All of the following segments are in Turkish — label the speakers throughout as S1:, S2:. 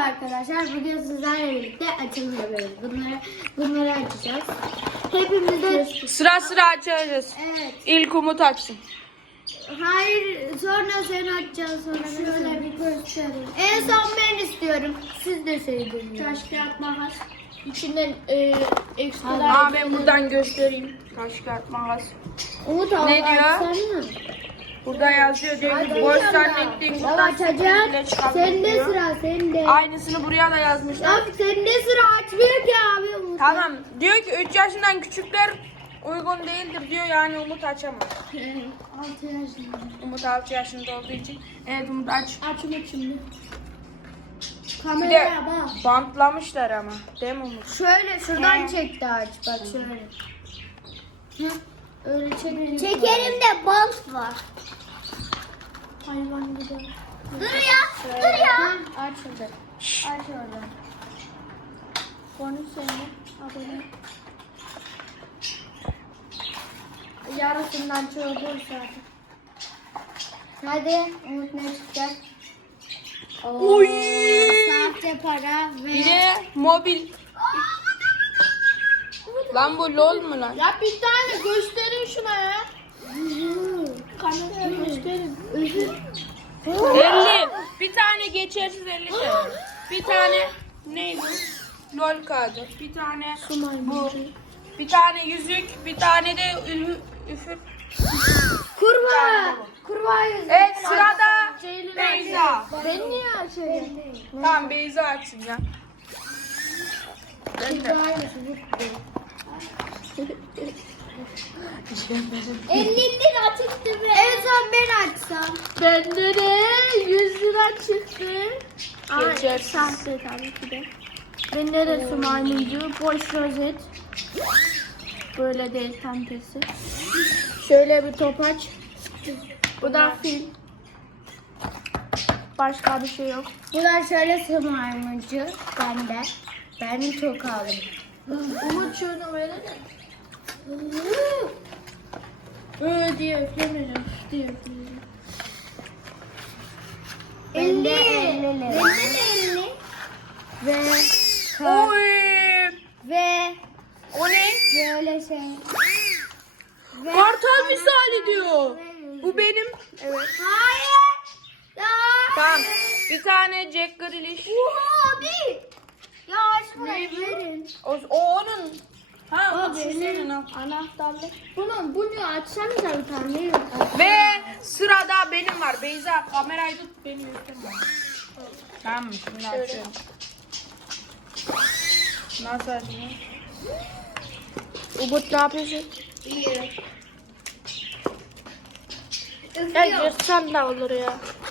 S1: arkadaşlar. Bugün sizlerle birlikte açılım yapıyoruz. Bunları açacağız. Hepimiz de...
S2: Sıra sıra açacağız.
S1: Evet.
S2: İlk Umut açsın.
S1: Hayır, sonra sen açacaksın. Sonra şöyle bir göstereyim. En son ben istiyorum. Siz de söyleyin.
S3: Taş kağıt makas. İçinden ekstra.
S2: Aa, ben buradan göstereyim. Taş kağıt makas.
S1: Umut abi
S2: Ne diyor?
S1: açsana.
S2: Burada yazıyor diyor ki boş zannettiğin
S1: Baba
S2: kutudan bile
S1: açacak.
S2: çıkabiliyor.
S1: Sende sıra, sende.
S2: Aynısını buraya da yazmışlar.
S1: Abi sende sıra açmıyor ki abi Umut.
S2: Tamam. Diyor ki 3 yaşından küçükler uygun değildir diyor, yani Umut açamaz.
S1: 6 yaşında.
S2: Umut 6 yaşında olduğu için. Evet Umut aç.
S3: Açma şimdi.
S2: Bir de
S1: Kameraya bak.
S2: bantlamışlar ama. Değil mi Umut?
S1: Şöyle şuradan çek de aç bak şöyle. Hı, öyle çek. Çekerim de bant var.
S3: Hayvan gibi.
S1: Dur ya, dur ya. Aç şurada. Aç orada.
S3: Konuş seni. Abone.
S1: Yarısından çoğu boş zaten. Hadi Umut ne çıkacak?
S2: Oy!
S1: Sahte para ve...
S2: Bir de mobil. Lan bu lol mu lan?
S3: Ya bir tane gösterin şuna ya. Kameraya gösterin.
S2: 50. Bir tane geçersiz 50 TL. Bir tane neydi? Lol kağıdı. Bir tane bu. Bir tane yüzük. Bir tane de üfür.
S1: Kurbağa. Kurbağa yüzü.
S2: Evet, sırada Beyza.
S1: Ben niye açıyorum?
S2: Tamam, Beyza açsın ya.
S1: Kurbağa yüzü. 50 lira çıktı be. En son ben açsam.
S3: Bende de 100 lira çıktı.
S2: Geçersiz.
S3: Sahte tabii ki de. Bende de su maymuncu. Boş rozet. Böyle değil, tam tersi. Şöyle bir topaç. Bu da fil. Başka bir şey yok.
S1: Bu da şöyle maymuncu. Bende. Ben çok aldım.
S3: Umut şunu verelim. Diye üflemeyeceğim. Diye üflemeyeceğim.
S1: 50 lira. Bende de 50. Ve
S2: Oy!
S1: ve
S2: O ne?
S1: böyle şey. Ve
S2: Kartal misali diyor. Bu benim. Evet.
S1: Hayır. Ya.
S2: Tamam. Bir tane Jack Grealish.
S1: Oha abi. Ya aşkına verin.
S2: O onun. Ha, o senin al.
S3: Anahtarlık. Bunu açsanıza bir tane. Yok.
S2: Ve sırada benim var. Beyza kamerayı tut, benim üstüm var. Tamam mı? Şimdi açıyorum. Nasıl açayım?
S3: Umut ne yapıyorsun?
S1: İyi.
S3: Ya yırtsan da olur ya.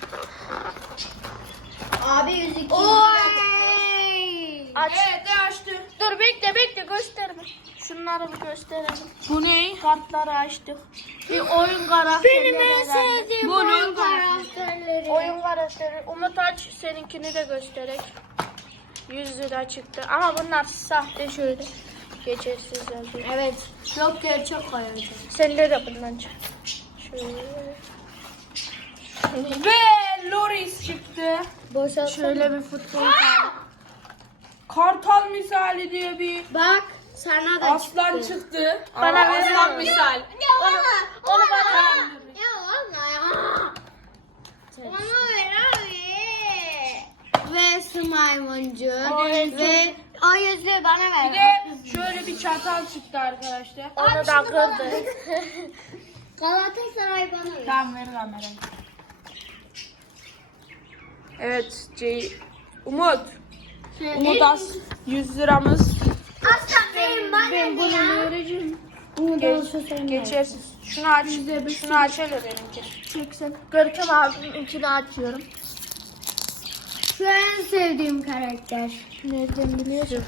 S1: Abi 102. Oy.
S3: Aç.
S2: Evet, de açtı.
S3: Dur bekle gösterme. Şunları bir gösterelim.
S2: Bu ne?
S3: Kartları açtık. Bir oyun karakterleri.
S1: Benim en sevdiğim
S2: Bu
S1: oyun
S2: ne?
S1: karakterleri.
S3: Oyun karakteri. Umut aç, seninkini de göstererek. 100 lira çıktı. Ama bunlar sahte şöyle. Geçersiz yazıyor.
S1: Evet. Yok gerçek koyacağım.
S3: Sende de bundan çık. Şöyle.
S2: Ve Loris çıktı.
S1: Boşalt.
S3: Şöyle bir futbol kartı.
S2: Kartal misali diye bir
S1: Bak sana da
S2: aslan çıktı.
S3: Bana
S2: Aa,
S3: ver.
S2: aslan misal.
S3: Onu bana.
S1: Ya valla ya. Bana ver abi. Ve su maymuncu. Ve o yüzüğü bana ver.
S2: Bir de şöyle bir çatal çıktı arkadaşlar.
S3: Onu da kırdı.
S1: Galatasaray bana ver.
S2: Tamam, ver kamerayı. Evet, Umut. Umut az 100 liramız.
S1: Aslan benim bana
S3: Ben bunu
S1: ya.
S3: vereceğim.
S2: Geçersiz. Şunu aç. Şunu aç hele benimki.
S3: Çeksin. Görkem abimin içini açıyorum.
S1: Şu en sevdiğim karakter.
S3: Nereden biliyorsun?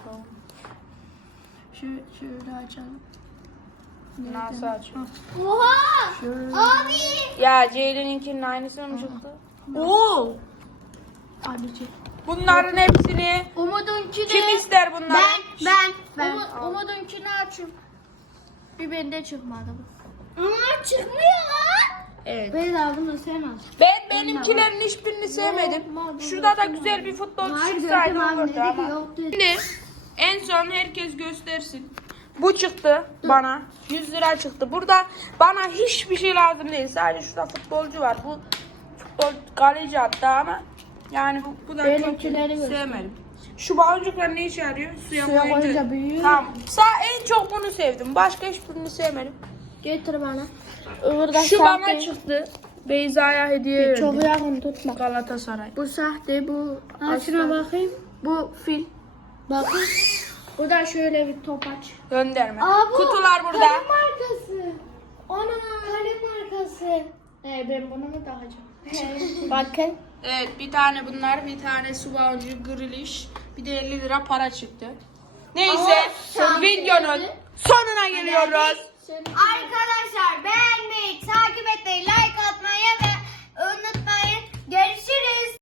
S3: Şöyle açalım.
S2: Nasıl açıyorsun?
S1: Oha! Abi!
S2: Ya Ceylin'inkinin aynısı mı çıktı? Oo!
S3: Abici.
S2: Bunların hepsini
S3: Umut'unki de.
S2: kim ister bunları?
S1: Ben.
S3: Umut'unkini açayım. Bir bende çıkmadı bu.
S1: Ama çıkmıyor lan.
S2: Evet.
S1: Beyza bunu sen al.
S2: Ben benimkilerin hiçbirini sevmedim. Şurada da güzel bir futbolcu çıksaydı olurdu ama. Şimdi en son herkes göstersin. Bu çıktı bana. 100 lira çıktı. Burada bana hiçbir şey lazım değil. Sadece şurada futbolcu var. Bu futbol kaleci hatta ama yani bu da çok
S3: Benimkileri
S2: sevmedim. Şu baloncuklar ne işe yarıyor? Suya
S3: koyunca büyüyor.
S2: Tamam. En çok bunu sevdim. Başka hiçbirini sevmedim.
S3: Getir bana. Burada
S2: Şu
S3: sahte.
S2: bana çıktı. Beyza'ya hediye
S3: Çok
S2: verdim.
S3: yakın tutma.
S2: Galatasaray.
S3: Bu sahte, bu
S1: Ha, şuna
S3: aslan.
S1: bakayım.
S3: Bu fil.
S1: Bakın.
S3: Bu da şöyle bir topaç.
S2: Gönderme.
S1: Aa, bu
S2: Kutular burada.
S1: kalem markası. Ana kalem markası.
S3: Ben bunu mu takacağım? Bakın.
S2: Evet bir tane bunlar, bir tane su baloncu, griliş, bir de 50 lira para çıktı. Neyse
S1: Aa,
S2: videonun sonuna geliyoruz.
S1: Arkadaşlar beğenmeyi, takip etmeyi, like